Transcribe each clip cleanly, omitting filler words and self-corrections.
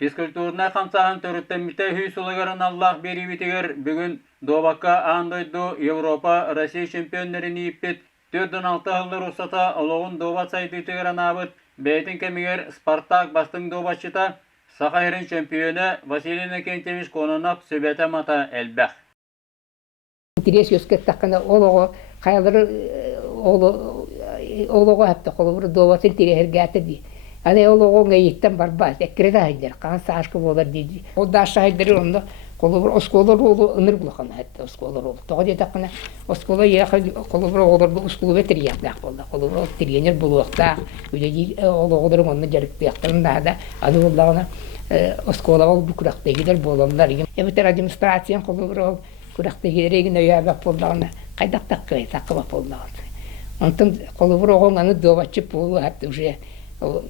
Физкультурна хамсахан төрүттеммите хүйсулагарын Аллах бери битигер бүгүн Добакка андойду Европа, Россия чемпионнарын иппет 4-6 хылдар усата олоғын Добат сайдытыгер анабыт бәйтін кемигер Спартак бастың Добатчыта Сахайрын чемпионы Василий Иннокентьевич Кононов сөбәті мата әлбәқ. Интерес өскет таққанда олығы қайлары олығы әпті қолы бұры Добатын терехерге әтірді. Аны олығын еттен бар бас, әккіреді айдар, қан сағашқы болар дейді. Ол да ашы айдары онда қолы бір осколар олы ыныр бұлақана әтті осколар олы. Тоғы деді ақына оскола еқі қолы бір оларды осколы бәтір еқдақ болды. Қолы бір тренер бұлуақта, олығыларын онына жарықты еқтірін да ады олағына оскола ол бұл күрақтегілер боланлар. Әбітер администрациян қолы бір ол күрақтегілер егін өйәбәк болдағына қайдақ таққы таққыбақ болдағына. Онтын қолы бір оғын аны доватшы болу әтті уже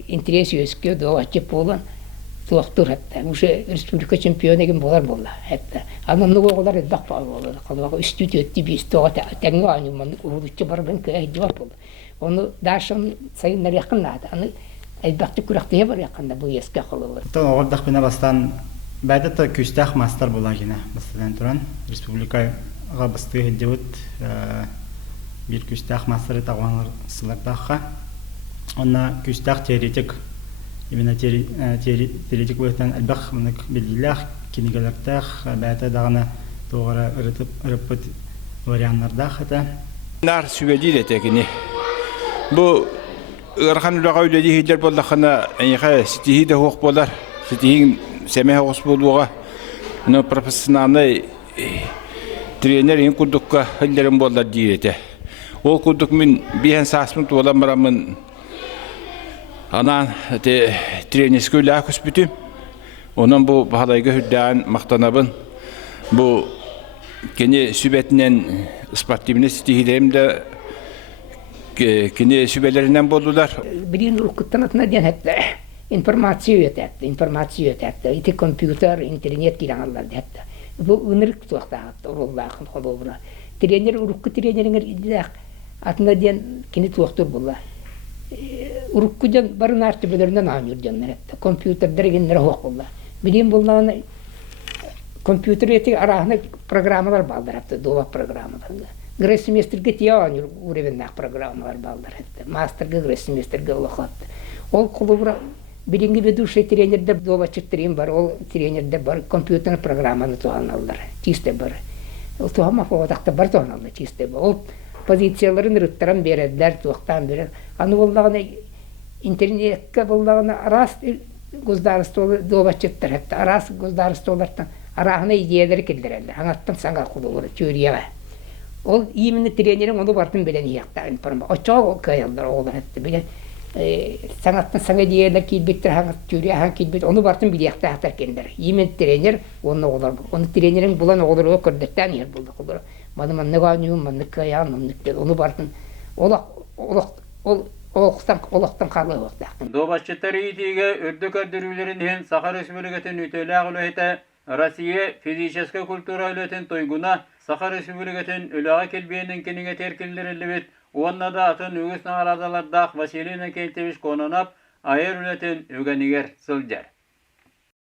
интерес өске доватшы болуын туақтыр әтті. Уже республика чемпионы еген болар болды әтті. Анымны оғылар әдбақ бар болды. Қалуаға үстіт өтті бейсті оға тәңі анымын ұлытшы барбын көйдіва болды. Оны дашын сайынлар яқынлады. Аны әдбақты күрақтыға бар яқында бұл еске қалуы. Оғырдақ біне бастан бәдетті күстәқ мастар бола жіне бастадан тұран. Республикаға басты ғылдеуіт бір күстәқ мастары тағуанлар сылардаққа. Онна күстәқ теоретик, именно теоретик бұйықтан әлбәқ мұнық белгіләқ, кенегелердәқ, бәті дағына тоғыра ұрыппыт варианлардақ әті. Нар сүбәдейді әтәкіне. Бұл ұрған ұлаға үләді хейлер болдақына әнеға сетихи де хоқ болар, сетихин сәмәй хоқыс болуға. Профессионалны тренер ең күрдікқа хейлерін болар дейді. Ол күрдік мен бейін сасмын туалан барамын Анан тренерский үлі көс бүтім. Онан бұл бағалайға хүддән мақтанабын. Бұл кені сүбәтінен спортивіне стихилерімді кені сүбәлерінен болдылар. Бірін ұрқыттан атына ден әтті. Информация өтәтті. Ити компьютер, интернет келен алларды әтті. Бұл ұнырық туақтағытты. Олағын қолы бұра. Тренер, ұрыққы тренеріңер атына ден кені туақтыр бұла. Уруккудан барын арты бөлерінен аңырденлер әтті. Компьютердер егенлер хоқ болды. Білейін болдағаны компьютер еті арағына программалар балдар әтті, дола программалар. Грессиместерге тия аңыр уревеннақ программалар балдар әтті. Мастерге, грессиместерге олақатты. Ол құлы бұра білінгі ведушай тренердер долачы трен бар, ол тренердер бар, компьютерный программаны туған алдар. Чисте бар. Ол туған мақы одақта бар туған алдар, чисте бар. Ол позицияларын рыттаран береділер, туақтан береді. Аны болдағына интернетке болдағына арас государстволы долачыттыр әтті. Арас государстволардан арағына идеялар келдірелі. Аңаттан саңға құлы болы, түйрияға. Ол именно тренерің оны бартын білен еқта информация. Очаға ол көйелдер оғылар әтті. Білен саңаттан саңа идеялар келбеттір, аңат түйрияға келбеттір. Оны бартын біле еқта ақтар кендер. Именно тренер оны оғылар бұл. Оны тренерің бұлан оғылар көрдеттен ер болды құлыр. Маныман nøғануым, манны көйян, оны бартын. Олықтан қарлы оқтақ. Добатчыттар итиге үрді көрдірулерінен Сахар Республикатын үтелі ағылы еті Россия физическа культура өлетін тойгуна Сахар Республикатын өліға келбейінің кенеге теркелдерілі бет. Онна да атын үгіс нағарадалардақ Василий Иннокентьевич Кононов айыр өлетін үгенігер сылжар.